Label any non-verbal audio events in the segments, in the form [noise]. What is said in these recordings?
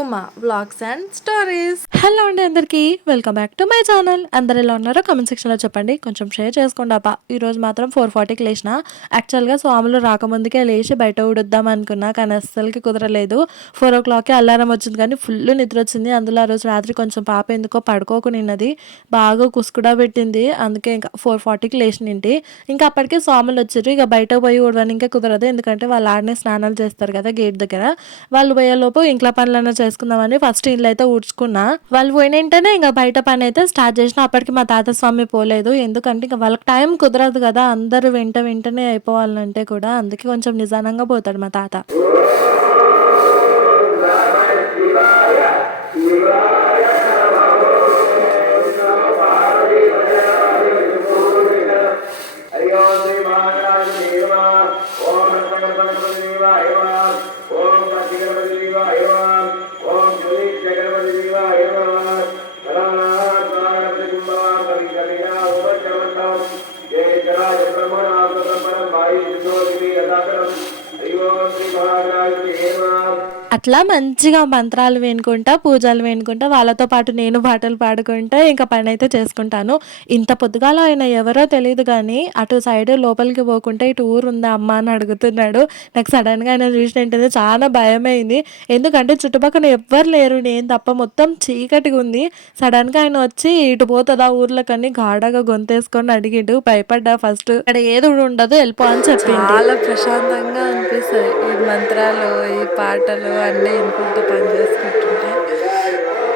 Uma blogs and stories. Hello అండి అందరికీ welcome back to my channel. అందరు ఎలా ఉన్నారో కమెంట్ సెక్షన్లో చెప్పండి. కొంచెం షేర్ చేసుకోండి అప్ప ఈరోజు మాత్రం ఫోర్ ఫార్టీకి లేచిన. యాక్చువల్గా స్వాములు రాకముందుకే లేచి బయట ఊడొద్దాం అనుకున్నా కానీ అస్సలకి కుదరలేదు. ఫోర్ ఓ క్లాక్కి అలారం వచ్చింది కానీ ఫుల్ నిద్ర వచ్చింది. అందులో ఆ రోజు రాత్రి కొంచెం పాప ఎందుకో పడుకోకు నిన్నది. బాగా కుసుకుడా పెట్టింది. అందుకే ఇంకా ఫోర్ ఫార్టీకి లేచినింటి ఇంకా అప్పటికే స్వాములు వచ్చారు. ఇక బయట పోయి ఊడడానికి కుదరదు. ఎందుకంటే వాళ్ళు ఆడనే స్నానాలు చేస్తారు కదా గేట్ దగ్గర. వాళ్ళు పోయేలోపు ఇంట్లో పనులన్నా చేసుకుందామని ఫస్ట్ ఇల్లు అయితే ఊడ్చుకున్నా. వాళ్ళు పోయిన వెంటనే ఇంకా బయట పని అయితే స్టార్ట్ చేసిన. అప్పటికి మా తాత స్వామి పోలేదు. ఎందుకంటే ఇంకా వాళ్ళకి టైం కుదరదు కదా. అందరూ వెంట వెంటనే అయిపోవాలంటే కూడా అందుకే కొంచెం నిదానంగా పోతాడు మా తాత. అట్లా మంచిగా మంత్రాలు వేనుకుంటా పూజలు వేనుకుంటా వాళ్ళతో పాటు నేను పాటలు పాడుకుంటా ఇంకా పని అయితే చేసుకుంటాను. ఇంత పొద్దుగాల ఆయన ఎవరో తెలియదు కానీ అటు సైడ్ లోపలికి పోకుంటే ఇటు ఊరు ఉందా అమ్మ అని అడుగుతున్నాడు. నాకు సడన్గా ఆయన చూసినట్టయితే చాలా భయమైంది. ఎందుకంటే చుట్టుపక్కల ఎవ్వరు లేరు. నేను తప్ప మొత్తం చీకటిగా ఉంది. సడన్గా ఆయన వచ్చి ఇటు పోతుందా ఊర్లకని గాఢగా గొంతేసుకొని అడిగిండు. భయపడ్డా ఫస్ట్. అక్కడ ఏది ఉండదు. వెళ్ళిపో అని చెప్పింది చాలా ప్రశాంతంగా అనిపిస్తుంది. ఈ మంత్రాలు ఈ పాటలు వాళ్ళే వినుకుంటూ పని చేసుకుంటుంటే.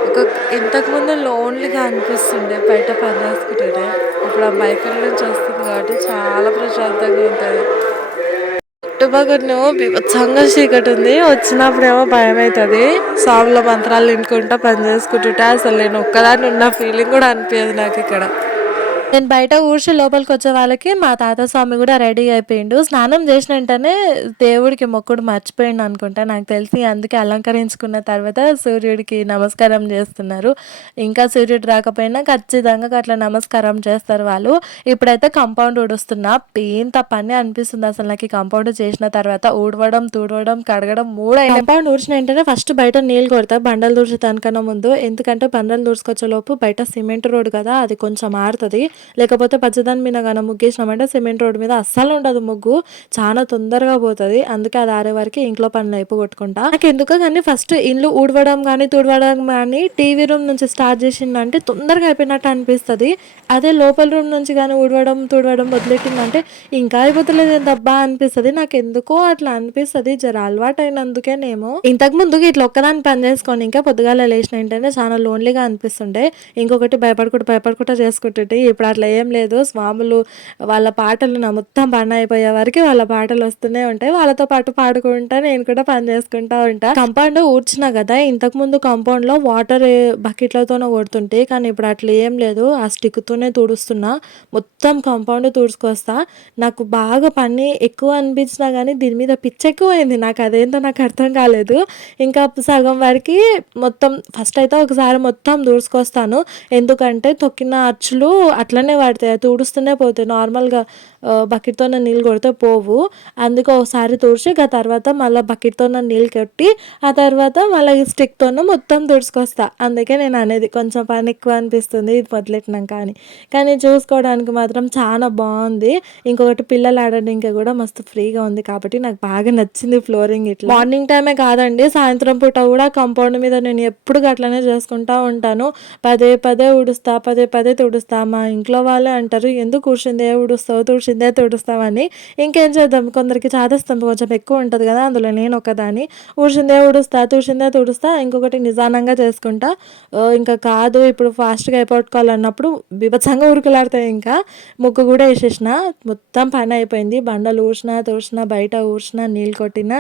ఒక ఇంతకుముందు లోన్లీగా అనిపిస్తుండే బయట పని చేసుకుంటుంటే. ఇప్పుడు ఆ బైకుల నుంచి వస్తుంది కాబట్టి చాలా ప్రశాంతంగా ఉంటుంది. చుట్టుపక్కల బీభత్సంగా చీకటి ఉంది. వచ్చినప్పుడేమో భయం అవుతుంది సాగుల మంత్రాలు వినుకుంటా పని చేసుకుంటుంటే అసలు నేను ఒక్కదాన్ని ఉన్న ఫీలింగ్ కూడా అనిపించదు నాకు ఇక్కడ. నేను బయట ఊడ్చి లోపలికి వచ్చే వాళ్ళకి మా తాత స్వామి కూడా రెడీ అయిపోయిండు. స్నానం చేసిన వెంటనే దేవుడికి మొక్కుడు మర్చిపోయిండు అనుకుంటా. నాకు తెలిసి అందుకే అలంకరించుకున్న తర్వాత సూర్యుడికి నమస్కారం చేస్తున్నారు. ఇంకా సూర్యుడు రాకపోయినా ఖచ్చితంగా అట్లా నమస్కారం చేస్తారు వాళ్ళు. ఇప్పుడైతే కంపౌండ్ ఊడుస్తున్నా. పెయింత పని అనిపిస్తుంది అసలు నాకు కంపౌండ్ చేసిన తర్వాత. ఊడవడం తుడవడం కడగడం మూడు కంపౌండ్ ఊడ్చిన వెంటనే ఫస్ట్ బయట నీళ్ళు కొడతా. బండలు దూడ్చేదానికన్నా ముందు. ఎందుకంటే బండలు దూడ్చుకొచ్చే లోపు బయట సిమెంట్ రోడ్ కదా అది కొంచెం ఆరుతుంది. లేకపోతే పచ్చదాని మీద కానీ ముగ్గేసినామంటే సిమెంట్ రోడ్డు మీద అస్సలు ఉండదు ముగ్గు. చాలా తొందరగా పోతుంది. అందుకే అది ఆరే వరకు ఇంట్లో పనులు అయిపోగొట్టుకుంటా నాకు ఎందుకో కానీ ఫస్ట్ ఇల్లు ఊడవడం కానీ తుడవడం కానీ టీవీ రూమ్ నుంచి స్టార్ట్ చేసిందంటే తొందరగా అయిపోయినట్టు అనిపిస్తుంది. అదే లోపల రూమ్ నుంచి కానీ ఊడవడం తుడవడం వదిలేటిందంటే ఇంకా అయిపోతలేదు దబ్బా అనిపిస్తుంది. నాకు ఎందుకో అట్లా అనిపిస్తుంది. జర అలవాటు అయినందుకేనేమో ఇంతకు ముందు ఇట్లా ఒక్కదాన్ని పని చేసుకొని ఇంకా పొద్దుగాల లేచిన ఏంటంటే చాలా లోన్లీగా అనిపిస్తుండే. ఇంకొకటి భయపడుకుంటూ భయపడుకుంటూ చేసుకుంటుంటే ఇప్పుడు అట్లా ఏం లేదు. స్వాములు వాళ్ళ పాటలు నా మొత్తం పని అయిపోయే వరకు వాళ్ళ పాటలు వస్తూనే ఉంటాయి. వాళ్ళతో పాటు పాడుకుంటా నేను కూడా పని చేసుకుంటా ఉంటా. కంపౌండ్ ఊడ్చినా కదా ఇంతకు ముందు కంపౌండ్లో వాటర్ బకెట్లతోనే కొడుతుంటే కానీ ఇప్పుడు అట్లా ఏం లేదు. ఆ స్టిక్తోనే తుడుస్తున్నా. మొత్తం కాంపౌండ్ తుడుచుకొస్తా. నాకు బాగా పని ఎక్కువ అనిపించినా కానీ దీని మీద పిచ్చెక్కువైంది నాకు అదేంటో నాకు అర్థం కాలేదు. ఇంకా సగం వరకు మొత్తం ఫస్ట్ అయితే ఒకసారి మొత్తం దూసుకొస్తాను ఎందుకంటే తొక్కిన అచ్చులు అట్లనే పడతాయి తుడుస్తూనే పోతాయి నార్మల్గా బకెట్తో నీళ్ళు కొడితే పోవు. అందుకే ఒకసారి తుడిచి ఆ తర్వాత మళ్ళీ బకెట్తో నీళ్ళు కొట్టి ఆ తర్వాత మళ్ళీ స్టిక్తో మొత్తం తుడుచుకొస్తా. అందుకే నేను అనేది కొంచెం పని ఎక్కువ అనిపిస్తుంది ఇది మొదలెట్టినాం కానీ కానీ చూసుకోవడానికి మాత్రం చాలా బాగుంది. ఇంకొకటి పిల్లలు ఆడడానికి కూడా మస్తు ఫ్రీగా ఉంది కాబట్టి నాకు బాగా నచ్చింది ఫ్లోరింగ్ ఇట్లా. మార్నింగ్ టైమే కాదండి సాయంత్రం పూట కూడా కాంపౌండ్ మీద నేను ఎప్పుడు అట్లనే చేసుకుంటా ఉంటాను. పదే పదే ఉడుస్తా పదే పదే తుడుస్తా మా ఇంట్లో వాళ్ళే అంటారు ఎందుకు కూర్చుందే ఉడుస్తావు తుడిచిందే? తుడుస్తావని ఇంకేం చేద్దాం? కొందరికి చాదస్తాం కొంచెం ఎక్కువ ఉంటుంది కదా అందులో నేను ఒకదాని ఊడ్చిందే ఉడుస్తా తుడిచిందే తుడుస్తా ఇంకొకటి నిదానంగా చేసుకుంటా. ఇంకా కాదు ఇప్పుడు ఫాస్ట్గా అయిపోట్టుకోవాలన్నప్పుడు బీభత్సంగా ఉరుకులాడతాయి ఇంకా. ముగ్గు కూడా వేసేసిన మొత్తం పని అయిపోయింది. బండలు ఊడ్చిన తుడిచిన బయట ఊడ్చిన నీళ్ళు కొట్టిన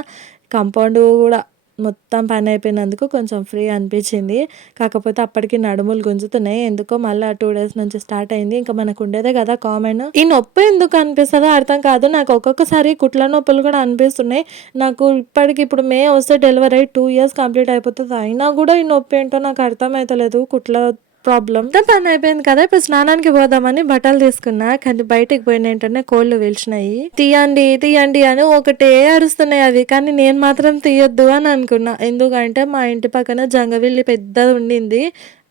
కాంపౌండ్ కూడా మొత్తం పని అయిపోయినందుకు కొంచెం ఫ్రీ అనిపించింది. కాకపోతే అప్పటికి నడుములు గుంజుతున్నాయి. ఎందుకో మళ్ళీ టూ డేస్ నుంచి స్టార్ట్ అయింది. ఇంకా మనకు ఉండేదే కదా కామన్. ఈ నొప్పి ఎందుకు అనిపిస్తుందో అర్థం కాదు. నాకు ఒక్కొక్కసారి కుట్ల నొప్పులు కూడా అనిపిస్తున్నాయి. నాకు ఇప్పటికి ఇప్పుడు మే వస్తే డెలివరీ అయ్యి టూ ఇయర్స్ కంప్లీట్ అయిపోతుంది. అయినా కూడా ఈ నొప్పి ఏంటో నాకు అర్థం అవుతలేదు కుట్ల ప్రాబ్లం అంతా పని అయిపోయింది కదా ఇప్పుడు స్నానానికి పోదామని బట్టలు తీసుకున్నా కానీ బయటకు పోయిన వెంటనే కోళ్ళు వెలిచినాయి. తీయండి తీయండి అని ఒకటే అరుస్తున్నాయి అవి కానీ నేను మాత్రం తీయొద్దు అని అనుకున్నా. ఎందుకంటే మా ఇంటి పక్కన జంగవిల్లి పెద్దది ఉండింది.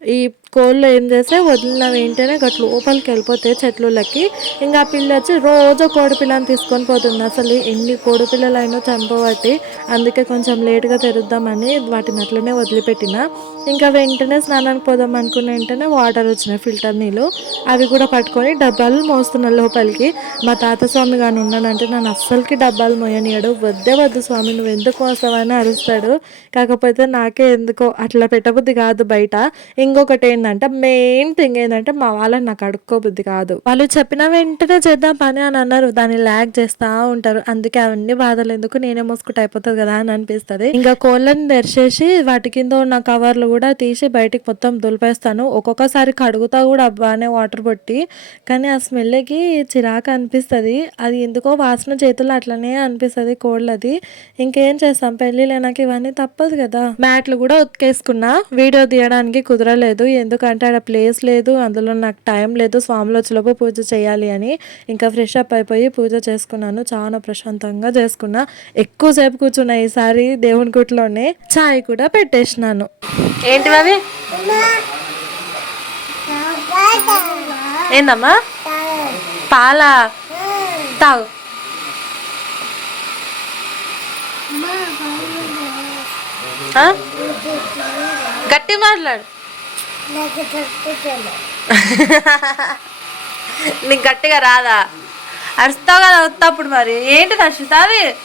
ఈ కోళ్ళు ఏం చేస్తే వదిలిన వెంటనే గట్ లోపలికి వెళ్ళిపోతాయి చెట్లులకి. ఇంకా ఆ పిల్ల వచ్చి రోజు కోడి పిల్లని తీసుకొని పోతుంది. అసలు ఎన్ని కోడి పిల్లలు అయినా చంపబట్టి అందుకే కొంచెం లేట్గా తెరుద్దామని వాటిని అట్లనే వదిలిపెట్టిన. ఇంకా వెంటనే స్నానానికి పోదాం అనుకున్న వెంటనే వాటర్ వచ్చినాయి ఫిల్టర్ నీళ్ళు. అవి కూడా పట్టుకొని డబ్బాలు మోస్తున్నాయి లోపలికి. మా తాత స్వామి కానీ ఉన్నానంటే నన్ను అస్సలకి డబ్బాలు మోయనియాడు వద్దే వద్దు స్వామి నువ్వు ఎందుకు వస్తావని అరుస్తాడు. కాకపోతే నాకే ఎందుకో అట్లా పెట్టబుద్ధి కాదు బయట. ఇంకా ఇంకొకటి ఏంటంటే మెయిన్ థింగ్ ఏంటంటే మా వాళ్ళని నాకు అడుక్కోబుద్ధి కాదు. వాళ్ళు చెప్పిన వెంటనే చేద్దాం పని అని అన్నారు. దాన్ని ల్యాగ్ చేస్తా ఉంటారు. అందుకే అవన్నీ బాధలు. ఎందుకు నేనే మోసుకుంటే అయిపోతుంది కదా అని అనిపిస్తుంది. ఇంకా కోళ్ళని తెరిచేసి వాటి కింద ఉన్న కవర్లు కూడా తీసి బయటికి మొత్తం దులిపేస్తాను. ఒక్కొక్కసారి కడుగుతా కూడా బాగానే వాటర్ పట్టి కానీ ఆ స్మెల్కి చిరాకు అనిపిస్తుంది. అది ఎందుకో వాసన చేతులు అట్లనే అనిపిస్తుంది కోళ్ళది. ఇంకేం చేస్తాం? పెళ్ళిళ్ళు నాకు ఇవన్నీ తప్పదు కదా. మ్యాట్లు కూడా ఉతికేసుకున్నా వీడియో తీయడానికి కుదరలేదు. ఎందుకంటే ఆడ ప్లేస్ లేదు. అందులో నాకు టైం లేదు. స్వాములు వచ్చేలోపు పూజ చేయాలి అని ఇంకా ఫ్రెష్ అప్ అయిపోయి పూజ చేసుకున్నాను. చాలా ప్రశాంతంగా చేసుకున్నా. ఎక్కువసేపు కూర్చున్నా ఈసారి దేవుని గుట్లోనే చాయ్ కూడా పెట్టేసినాను. ఏంటి అవి ఏందమ్మా? పాల? తాగు. గట్టి మాట్లాడు. [laughs] నీకు గట్టిగా రాదా? అరుస్తావు కదా వస్తప్పుడు మరి. ఏంటి రషిత అది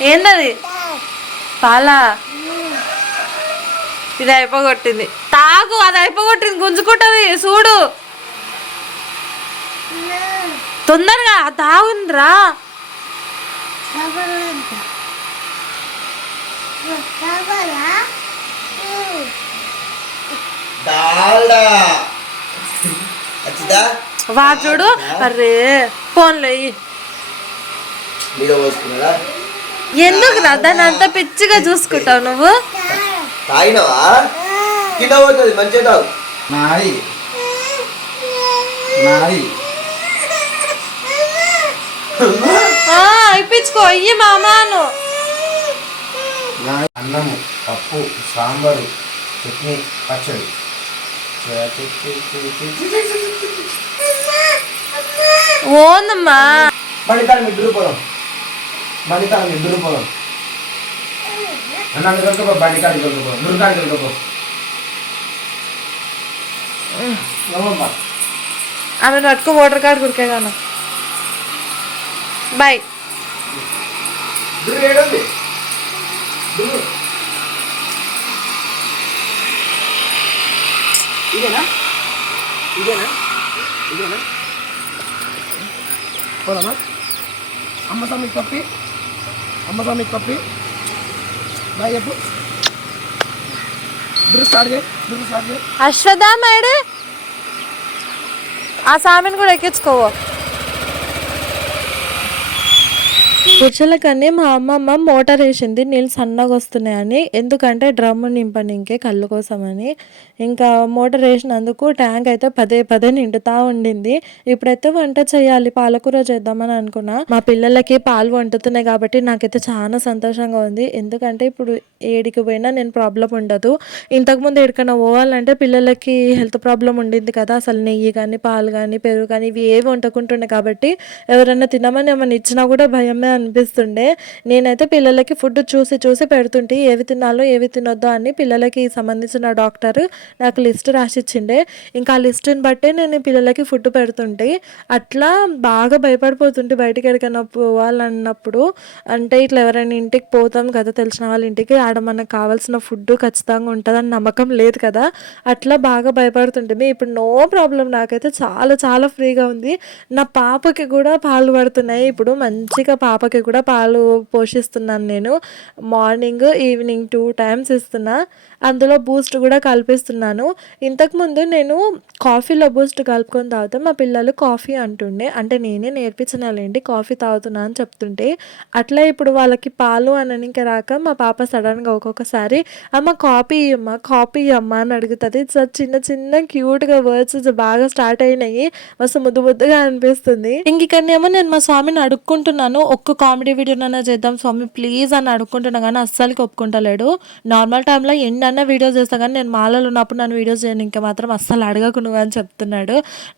ఏందది? పాలా? ఇది అయిపోగొట్టింది. తాగు అది అయిపోగొట్టింది. గుంజుకుంటుంది. చూడు. తొందరగా తాగుందిరా. డాల్డా. వచ్చిందా వా చూడు. అరే ఫోన్లో ఎందుకు రా? దాన్ని అంత పిచ్చిగా చూసుకుంటావు నువ్వు? తాగినావా? కింద పోతుంది మంచిగా తాగు. నాది. నాది. ఆ, ఇప్పించుకో అయ్యి మామాను. అన్నము పప్పు సాంబారు చట్నీ పచ్చడి. ఓందమ్మా బండికాడ ఇద్దరు పోదాం. బండికాడ ఇద్దరు పోదాం. నన్ను దొరకపో బండికాడ దొరకపో దుర్గాడి దొరకపో ఆమె పట్టుకో ఓటర్ కార్డు కురికేగాను బాయ్. దుర్రు ఏడుంది దుర్రు ఇదేనా? ఇదేనా? ఇదేనా? పోదామా? అమ్మ స్వామికి పప్పి అమ్మ స్వామికి పప్పి బాయ్ చెప్పు. దుర్రు ఆ సామిని కూడా ఎక్కించుకోవు. పురుషులకన్నీ మా అమ్మమ్మ మోటార్ వేసింది. నీళ్ళు సన్నగా వస్తున్నాయని. ఎందుకంటే డ్రమ్ము నింపనింకే కళ్ళు కోసమని. ఇంకా మోటార్ వేసినందుకు ట్యాంక్ అయితే పదే పదే నిండుతా ఉండింది. ఇప్పుడైతే వంట చేయాలి. పాలకూర చేద్దామని అనుకున్నా. మా పిల్లలకి పాలు వండుతున్నాయి కాబట్టి నాకైతే చాలా సంతోషంగా ఉంది. ఎందుకంటే ఇప్పుడు ఏడికి పోయినా నేను ప్రాబ్లం ఉండదు. ఇంతకుముందు ఎక్కడికైనా పోవాలంటే పిల్లలకి హెల్త్ ప్రాబ్లం ఉండింది కదా. అసలు నెయ్యి కానీ పాలు కానీ పెరుగు కానీ ఇవి ఏవి వండుకుంటున్నాయి కాబట్టి ఎవరైనా తినమని ఏమైనా ఇచ్చినా కూడా భయమే అని అనిపిస్తుండే. నేనైతే పిల్లలకి ఫుడ్ చూసి చూసి పెడుతుంటే ఏవి తినాలో ఏవి తినొద్దో అని పిల్లలకి సంబంధించిన డాక్టర్ నాకు లిస్ట్ రాసిచ్చిండే. ఇంకా ఆ లిస్టుని బట్టే నేను పిల్లలకి ఫుడ్ పెడుతుంటే అట్లా బాగా భయపడిపోతుంటే బయటికి ఎక్కడికైనా పోవాలన్నప్పుడు అంటే ఇట్లా ఎవరైనా ఇంటికి పోతాం కదా తెలిసిన వాళ్ళ ఇంటికి ఆడ మనకు కావాల్సిన ఫుడ్ ఖచ్చితంగా ఉంటుందని నమ్మకం లేదు కదా అట్లా బాగా భయపడుతుంటే. ఇప్పుడు నో ప్రాబ్లం నాకైతే చాలా చాలా ఫ్రీగా ఉంది. నా పాపకి కూడా పాలు పడుతున్నాయి. ఇప్పుడు మంచిగా పాపకి పిల్లలకి కూడా పాలు పోషిస్తున్నాను నేను. మార్నింగ్ ఈవినింగ్ టూ టైమ్స్ ఇస్తున్నా. అందులో బూస్ట్ కూడా కల్పిస్తున్నాను. ఇంతకుముందు నేను కాఫీలో బూస్ట్ కలుపుకొని తాగితే మా పిల్లలు కాఫీ అంటుండే. అంటే నేనే నేర్పించినాలేండి కాఫీ తాగుతున్నా అని చెప్తుంటే అట్లా ఇప్పుడు వాళ్ళకి పాలు అననికి రాక మా పాప సడన్గా ఒక్కొక్కసారి అమ్మ కాఫీ అమ్మ కాఫీ అమ్మ అని అడుగుతుంది. సో చిన్న చిన్న క్యూట్గా వర్డ్స్ బాగా స్టార్ట్ అయినాయి. మస్తు ముద్దు ముద్దుగా అనిపిస్తుంది. ఇంక ఇక్కడనేమో నేను మా స్వామిని అడుక్కుంటున్నాను. ఒక్క కామెడీ వీడియోనైనా చేద్దాం స్వామి ప్లీజ్ అని అడుక్కుంటున్నా కానీ అస్సలకి ఒప్పుకుంటలేడు. నార్మల్ టైంలో ఎన్నన్నా వీడియోస్ చేస్తాను కానీ నేను మాలలో ఉన్నప్పుడు నన్ను వీడియోస్ చేయను ఇంకా మాత్రం అస్సలు అడగకు నువ్వు అని చెప్తున్నాడు.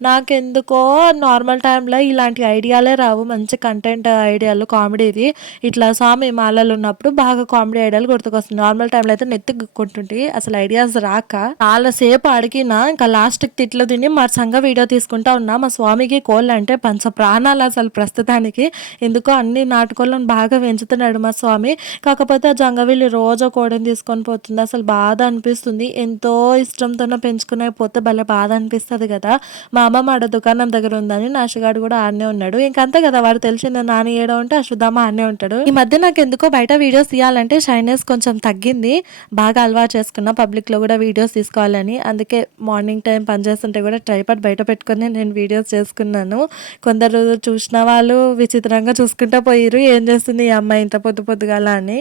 నాకెందుకో నార్మల్ టైంలో ఇలాంటి ఐడియాలే రావు మంచి కంటెంట్ ఐడియాలు కామెడీది ఇట్లా స్వామి మాలలు ఉన్నప్పుడు బాగా కామెడీ ఐడియాలు గుర్తుకొస్తుంది నార్మల్ టైంలో అయితే నెత్తి గుక్కుంటుంటే అసలు ఐడియాస్ రాక చాలా సేపు అడిగినా ఇంకా లాస్ట్కి తిట్లు తిని మరసంగా వీడియో తీసుకుంటా ఉన్నా. మా స్వామికి కోళ్ళు అంటే పంచ ప్రాణాలు అసలు ప్రస్తుతానికి. ఎందుకో అన్ని నాటుకోళ్ళను బాగా పెంచుతున్నాడు మా స్వామి. కాకపోతే ఆ జంగవిల్లి రోజు కోడిని తీసుకొని పోతుంది. అసలు బాగా బాధ అనిపిస్తుంది. ఎంతో ఇష్టంతో పెంచుకునే పోతే భలే బాధ అనిపిస్తుంది కదా. మా అమ్మమ్మ ఆడ దుకాణం దగ్గర ఉందని నాషగాడు కూడా ఆడనే ఉన్నాడు. ఇంకంతే కదా వాడు తెలిసింది నాని ఏడో ఉంటే అశుద్ధమ్మ ఆడనే ఉంటాడు. ఈ మధ్య నాకు ఎందుకో బయట వీడియోస్ తీయాలంటే షైనెస్ కొంచెం తగ్గింది. బాగా అలవాటు చేసుకున్నా పబ్లిక్లో కూడా వీడియోస్ తీసుకోవాలని. అందుకే మార్నింగ్ టైం పనిచేస్తుంటే కూడా ట్రైపాడ్ బయట పెట్టుకొని నేను వీడియోస్ చేసుకున్నాను. కొందరు చూసిన వాళ్ళు విచిత్రంగా చూసుకుంటూ పోయిరు ఏం చేస్తుంది ఈ అమ్మాయి ఇంత పొద్దు పొద్దుగాల అని.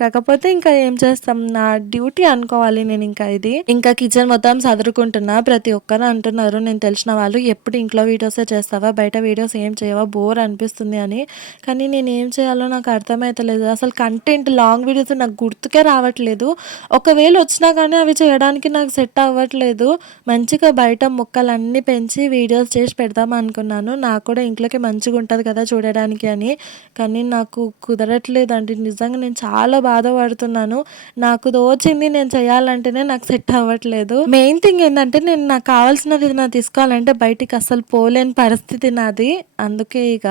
కాకపోతే ఇంకా ఏం చేస్తాం? నా డ్యూటీ అనుకోవాలి నేను ఇంకా ఇది. ఇంకా కిచెన్ మొత్తం సదురుకుంటున్నా ప్రతి ఒక్కరు అంటున్నారు. నేను తెలిసిన వాళ్ళు ఎప్పుడు ఇంట్లో వీడియోసే చేస్తావా? బయట వీడియోస్ ఏం చేయవా? బోర్ అనిపిస్తుంది అని. కానీ నేను ఏం చేయాలో నాకు అర్థమవుతలేదు అసలు కంటెంట్ లాంగ్ వీడియోస్ నాకు గుర్తుకే రావట్లేదు. ఒకవేళ వచ్చినా కానీ అవి చేయడానికి నాకు సెట్ అవ్వట్లేదు. మంచిగా బయట మొక్కలన్నీ పెంచి వీడియోస్ చేసి పెడదాం అనుకున్నాను. నాకు కూడా ఇంట్లోకి మంచిగా ఉంటుంది కదా చూడడానికి అని. కానీ నాకు కుదరట్లేదండి. నిజంగా నేను చాలా బాధపడుతున్నాను. నాకు దోచింది నేను చేయాలంటేనే నాకు సెట్ అవ్వట్లేదు. మెయిన్ థింగ్ ఏంటంటే నేను నాకు కావాల్సినది నా తీసుకోవాలంటే బయటికి అసలు పోలేని పరిస్థితి నాది. అందుకే ఇక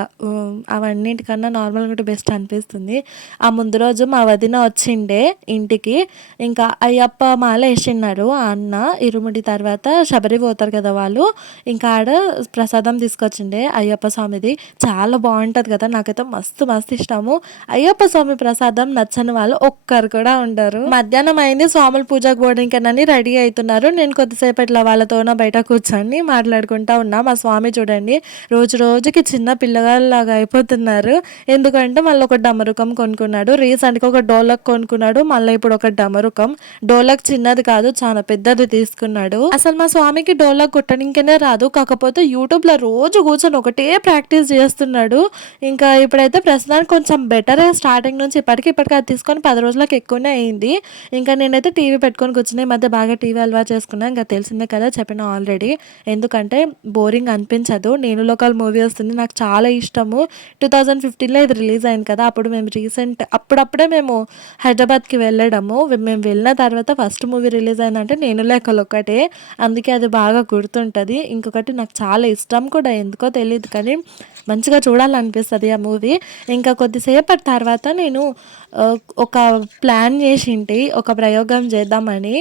అవన్నింటికన్నా అవన్నిటికన్నా నార్మల్గా కూడా బెస్ట్ అనిపిస్తుంది. ఆ ముందు రోజు మా వదిన వచ్చిండే ఇంటికి. ఇంకా అయ్యప్ప మాల వేసిన్నారు ఆ అన్న ఇరుముడి తర్వాత శబరి పోతారు కదా వాళ్ళు. ఇంకా ఆడ ప్రసాదం తీసుకొచ్చిండే అయ్యప్ప స్వామిది. చాలా బాగుంటుంది కదా నాకైతే మస్తు మస్తు ఇష్టము. అయ్యప్ప స్వామి ప్రసాదం నచ్చని వాళ్ళు ఒక్కరు కూడా ఉండరు. మధ్యాహ్నం అయింది మామూలు పూజకు పోవడానికనని రెడీ అవుతున్నారు. నేను కొద్దిసేపట్లో వాళ్ళతోనో బయట కూర్చొని మాట్లాడుకుంటా ఉన్నా. మా స్వామి చూడండి రోజు రోజుకి చిన్న పిల్లగాళ్ళలాగా అయిపోతున్నారు. ఎందుకంటే మళ్ళీ ఒక డమరుకం కొనుక్కున్నాడు. రీసెంట్గా ఒక డోలక్ కొనుక్కున్నాడు. మళ్ళీ ఇప్పుడు ఒక డమరుకం. డోలక్ చిన్నది కాదు చాలా పెద్దది తీసుకున్నాడు. అసలు మా స్వామికి డోలక్ కొట్టడానికనే రాదు. కాకపోతే యూట్యూబ్లో రోజు కూర్చొని ఒకటే ప్రాక్టీస్ చేస్తున్నాడు. ఇంకా ఇప్పుడైతే ప్రస్తుతానికి కొంచెం బెటర్. స్టార్టింగ్ నుంచి ఇప్పటికి ఇప్పటికి అది తీసుకొని పది రోజులకు ఎక్కువనే అయింది. ఇంకా నేనైతే టీవీ పెట్టుకొని కూర్చుని మధ్య బాగా టీవీ అలవాటు చేసుకున్నా ఇంకా తెలిసిందే కదా చెప్పిన ఆల్రెడీ ఎందుకంటే బోరింగ్ అనిపించదు. నేను లోకల్ మూవీ వస్తుంది నాకు చాలా ఇష్టము. టూ థౌజండ్ ఫిఫ్టీన్లో ఇది రిలీజ్ అయింది కదా అప్పుడు మేము రీసెంట్ అప్పుడప్పుడే మేము హైదరాబాద్కి వెళ్ళడము. మేము వెళ్ళిన తర్వాత ఫస్ట్ మూవీ రిలీజ్ అయిందంటే నేను లేకలు ఒక్కటే. అందుకే అది బాగా గుర్తుంటుంది. ఇంకొకటి నాకు చాలా ఇష్టం కూడా ఎందుకో తెలియదు కానీ మంచిగా చూడాలనిపిస్తుంది ఆ మూవీ ఇంకా కొద్దిసేపటి తర్వాత నేను ఒక ప్లాన్ చేసింటి ఒక ప్రయోగం చేద్దామని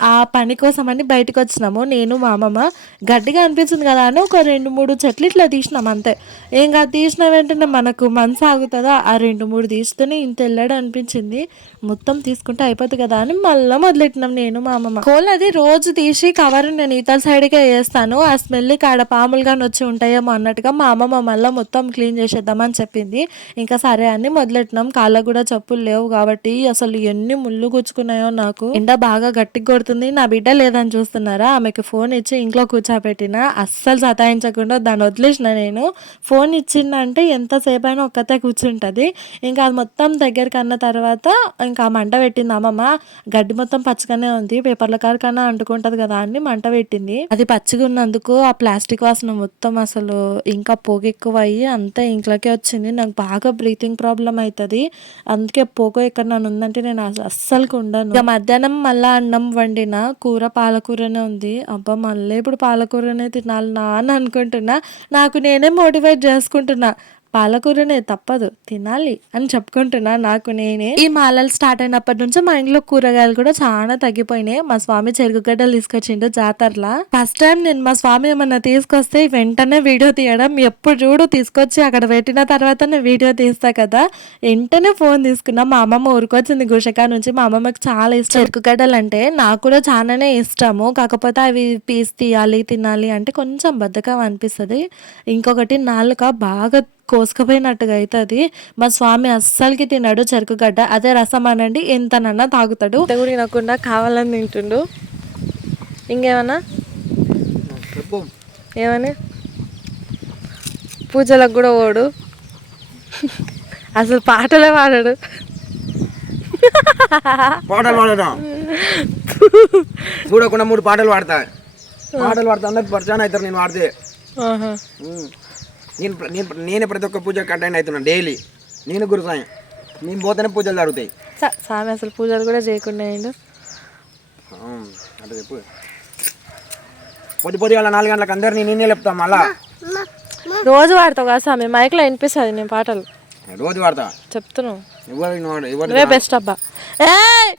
ఆ పని కోసమని బయటకు వచ్చినాము నేను మా అమ్మమ్మ గట్టిగా అనిపించింది కదా అని ఒక రెండు మూడు చెట్లు ఇట్లా తీసినాం అంతే. ఇంకా తీసిన వెంటనే మనకు మనసు ఆగుతుందా? ఆ రెండు మూడు తీస్తేనే ఇంత వెళ్ళాడు అనిపించింది. మొత్తం తీసుకుంటే అయిపోతుంది కదా అని మళ్ళీ మొదలెట్టినాం నేను మా అమ్మమ్మ. కోల్ అది రోజు తీసి కవర్ నేను ఇతల సైడ్కే వేస్తాను. ఆ స్మెల్ కాడ పాములుగా వచ్చి ఉంటాయేమో అన్నట్టుగా మా అమ్మమ్మ మళ్ళీ మొత్తం క్లీన్ చేసేద్దామని చెప్పింది. ఇంకా సరే అని మొదలెట్టినాం. కాళ్ళకు కూడా చెప్పులు లేవు కాబట్టి అసలు ఎన్ని ముళ్ళు గుచ్చుకున్నాయో నాకు. ఎండ బాగా గట్టిగా కొడుతుంది. నా బిడ్డ లేదని చూస్తున్నారా? ఆమెకు ఫోన్ ఇచ్చి ఇంట్లో కూర్చోబెట్టిన అస్సలు సతాయించకుండా దాన్ని వదిలేసిన నేను. ఫోన్ ఇచ్చిందంటే ఎంతసేపు అయినా ఒక్కతే కూర్చుంటుంది. ఇంకా అది మొత్తం దగ్గరికి అన్న తర్వాత ఇంకా మంట పెట్టింది అమ్మమ్మ. గడ్డి మొత్తం పచ్చగానే ఉంది. పేపర్ల కారు కన్నా అంటుకుంటుంది కదా అని మంట పెట్టింది. అది పచ్చిగా ఉన్నందుకు ఆ ప్లాస్టిక్ వాసన మొత్తం అసలు ఇంకా పొగ ఎక్కువ అయ్యి అంతా ఇంట్లోకే వచ్చింది. నాకు బాగా బ్రీతింగ్ ప్రాబ్లం అవుతుంది అందుకే పొగ ఎక్కడ నన్ను ఉందంటే నేను అస్సలు ఉండను ఇక మధ్యాహ్నం మళ్ళీ అన్నం వండి వండిన కూర పాలకూరనే ఉంది. అబ్బా మళ్ళీ ఇప్పుడు పాలకూరనే తినాలి నా అని అనుకుంటున్నా. నాకు నేనే మోటివేట్ చేసుకుంటున్నా. పాలకూరనే తప్పదు తినాలి అని చెప్పుకుంటున్నా నాకు నేనే. ఈ మాలలు స్టార్ట్ అయినప్పటి నుంచి మా ఇంట్లో కూరగాయలు కూడా చాలా తగ్గిపోయినాయి. మా స్వామి చెరుగుగడ్డలు తీసుకొచ్చిండు జాతరలా. ఫస్ట్ టైం నేను మా స్వామి ఏమన్నా తీసుకొస్తే వెంటనే వీడియో తీయడం. ఎప్పుడు చూడు తీసుకొచ్చి అక్కడ పెట్టిన తర్వాత వీడియో తీస్తా కదా. వెంటనే ఫోన్ తీసుకున్నా. మా అమ్మమ్మ ఊరికొచ్చింది గుషకా నుంచి. మా అమ్మమ్మకి చాలా ఇష్టం. చెరుకుగడ్డలు అంటే నాకు కూడా చాలానే ఇష్టము. కాకపోతే అవి పీస్ తీయాలి తినాలి అంటే కొంచెం బద్ధకం అనిపిస్తుంది. ఇంకొకటి నాలుక బాగా కోసుకుపోయినట్టుగా అవుతుంది మా స్వామి అస్సలకి తిన్నాడు చెరుకు గడ్డ అదే రసం అనండి ఎంతనన్నా తాగుతాడు. కూడా తినకుండా కావాలని తింటుండు. ఇంకేమన్నా? ఏమని? పూజలకు కూడా ఓడు అసలు పాటలే పాడాడు. పాటలు పాడడం చూడకుండా మూడు పాటలు పాడతా. పాటలు పాడతా అందరికి పరిచయం అవుతారు నేను పాడితే. నేను నేను నేను ప్రతి ఒక్క పూజ అటెండ్ అవుతున్నాను డైలీ. నేను గురుసాయం నేను పోతేనే పూజలు జరుగుతాయి. స్వామి అసలు పూజలు కూడా చేయకుండా అట్లా చెప్పు. పొద్దు పొద్దు వాళ్ళ నాలుగు గంటలకు అందరినీ నేనే చెప్తా మళ్ళా. రోజు పాడతావు కదా స్వామి మైక్లో వినిపిస్తుంది నేను పాటలు. రోజు వాడతా. చెప్తున్నావు. ఎవరు బెస్ట్ అబ్బా. ఏయ్!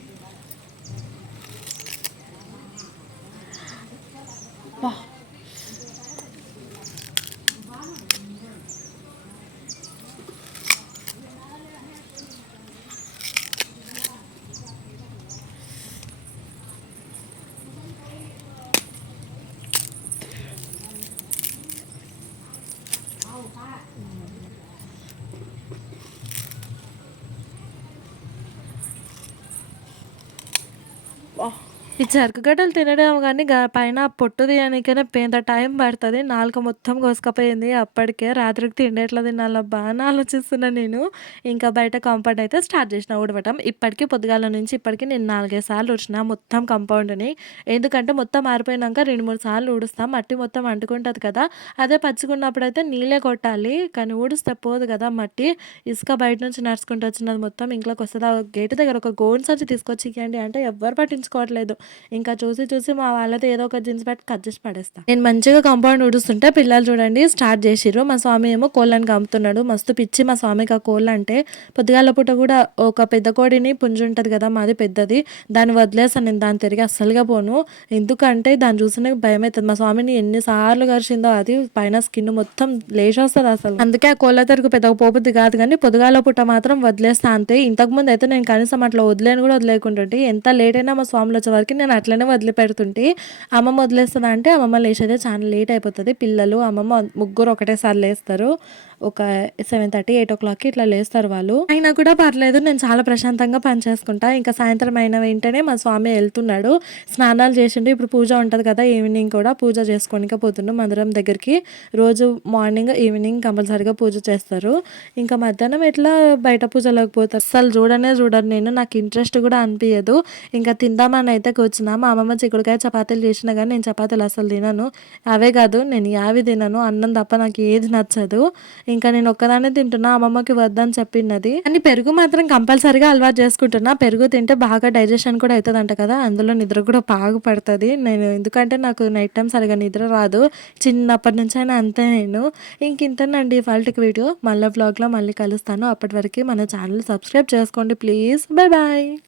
ఈ చెరుకు గడ్డలు తినడం కానీ పైన పొట్టు తీయడానికైనా పెద్ద టైం పడుతుంది. నాలుక మొత్తం కోసుకపోయింది. అప్పటికే రాత్రికి తిండి ఎట్లా తినాలబ్బా అని ఆలోచిస్తున్నా నేను. ఇంకా బయట కాంపౌండ్ అయితే స్టార్ట్ చేసిన ఊడవటం ఇప్పటికీ పొద్దుగాల నుంచి ఇప్పటికీ నేను నాలుగైదు సార్లు వచ్చిన మొత్తం కాంపౌండ్ని ఎందుకంటే మొత్తం మారిపోయినాక రెండు మూడు సార్లు ఊడుస్తాం. మట్టి మొత్తం అంటుకుంటుంది కదా. అదే పచ్చుకున్నప్పుడు అయితే నీళ్ళే కొట్టాలి. కానీ ఊడిస్తే పోదు కదా మట్టి. ఇసుక బయట నుంచి నడుచుకుంటూ వచ్చినది మొత్తం ఇంట్లోకి వస్తుంది. ఆ గేట్ దగ్గర ఒక గోన్ సంచి తీసుకొచ్చి ఇవ్వండి అంటే ఎవ్వరు పట్టించుకోవట్లేదు. ఇంకా చూసి చూసి మా వాళ్ళతో ఏదో ఒక జీన్స్ పెట్టి కట్ చేసి పడేస్తా. నేను మంచిగా కాంపౌండ్ ఊడుస్తుంటే పిల్లలు చూడండి స్టార్ట్ చేసిర్రు. మా స్వామి ఏమో కోళ్ళని కమ్ముతున్నాడు మస్తు పిచ్చి మా స్వామికి ఆ కోళ్ళు అంటే పొద్దుగాల పూట కూడా ఒక పెద్ద కోడిని పుంజు ఉంటుంది కదా మాది పెద్దది. దాన్ని వదిలేసాను నేను దాన్ని తిరిగి అస్సలుగా పోను. ఎందుకంటే దాన్ని చూసిన భయం అవుతుంది. మా స్వామిని ఎన్నిసార్లు కరిచిందో అది పైన స్కిన్ మొత్తం లేచొస్తుంది అసలు. అందుకే ఆ కోళ్ళ తరకు పెద్ద పోపుద్ది కాదు కానీ పొద్దుగాల పూట మాత్రం వదిలేస్తా అంతే. ఇంతకు ముందు అయితే నేను కనీసం అట్లా వదిలేని కూడా వదిలేకుంటుంటే ఎంత లేట్ అయినా మా స్వాములు వచ్చే వరకు నేను అట్లనే వదిలిపెడుతుంటే అమ్మమ్మ వదిలేస్తుందా అంటే అమ్మమ్మ లేచేదే చాలా లేట్ అయిపోతుంది. పిల్లలు అమ్మమ్మ ముగ్గురు ఒకటేసారి లేస్తారు. ఒక సెవెన్ థర్టీ ఎయిట్ ఓ క్లాక్కి ఇట్లా లేస్తారు వాళ్ళు. అయినా కూడా పర్లేదు నేను చాలా ప్రశాంతంగా పని చేసుకుంటా. ఇంకా సాయంత్రం అయిన వెంటనే మా స్వామి వెళ్తున్నాడు. స్నానాలు చేసిండు. ఇప్పుడు పూజ ఉంటుంది కదా ఈవినింగ్ కూడా పూజ చేసుకోనిక పోతుండు మందిరం దగ్గరికి రోజు మార్నింగ్ ఈవినింగ్ కంపల్సరీగా పూజ చేస్తారు. ఇంకా మధ్యాహ్నం ఎట్లా బయట పూజలోకి పోతారు? అసలు చూడనే చూడను నేను. నాకు ఇంట్రెస్ట్ కూడా అనిపించదు ఇంకా తిందామని అయితే కూర్చున్నా. మా అమ్మమ్మ చిక్కుడుకాయ చపాతీలు చేసినా కానీ నేను చపాతీలు అసలు తినను. అవే కాదు నేను యావి తినను. అన్నం తప్ప నాకు ఏది నచ్చదు. ఇంకా నేను ఒక్కదానే తింటున్నా అమ్మమ్మకి వద్దని చెప్పినది కానీ పెరుగు మాత్రం కంపల్సరీగా అలవాటు చేసుకుంటున్నా. పెరుగు తింటే బాగా డైజెషన్ కూడా అవుతుందంట కదా అందులో నిద్ర కూడా బాగా పడుతుంది. నేను ఎందుకంటే నాకు నైట్ టైం సరిగా నిద్ర రాదు. చిన్నప్పటి నుంచి అయినా అంతే నేను. ఇంక ఇంతేనండి వాళ్ళకి వీడియో. మళ్ళీ వ్లాగ్లో మళ్ళీ కలుస్తాను. అప్పటి వరకు మన ఛానల్ సబ్స్క్రైబ్ చేసుకోండి ప్లీజ్. Bye bye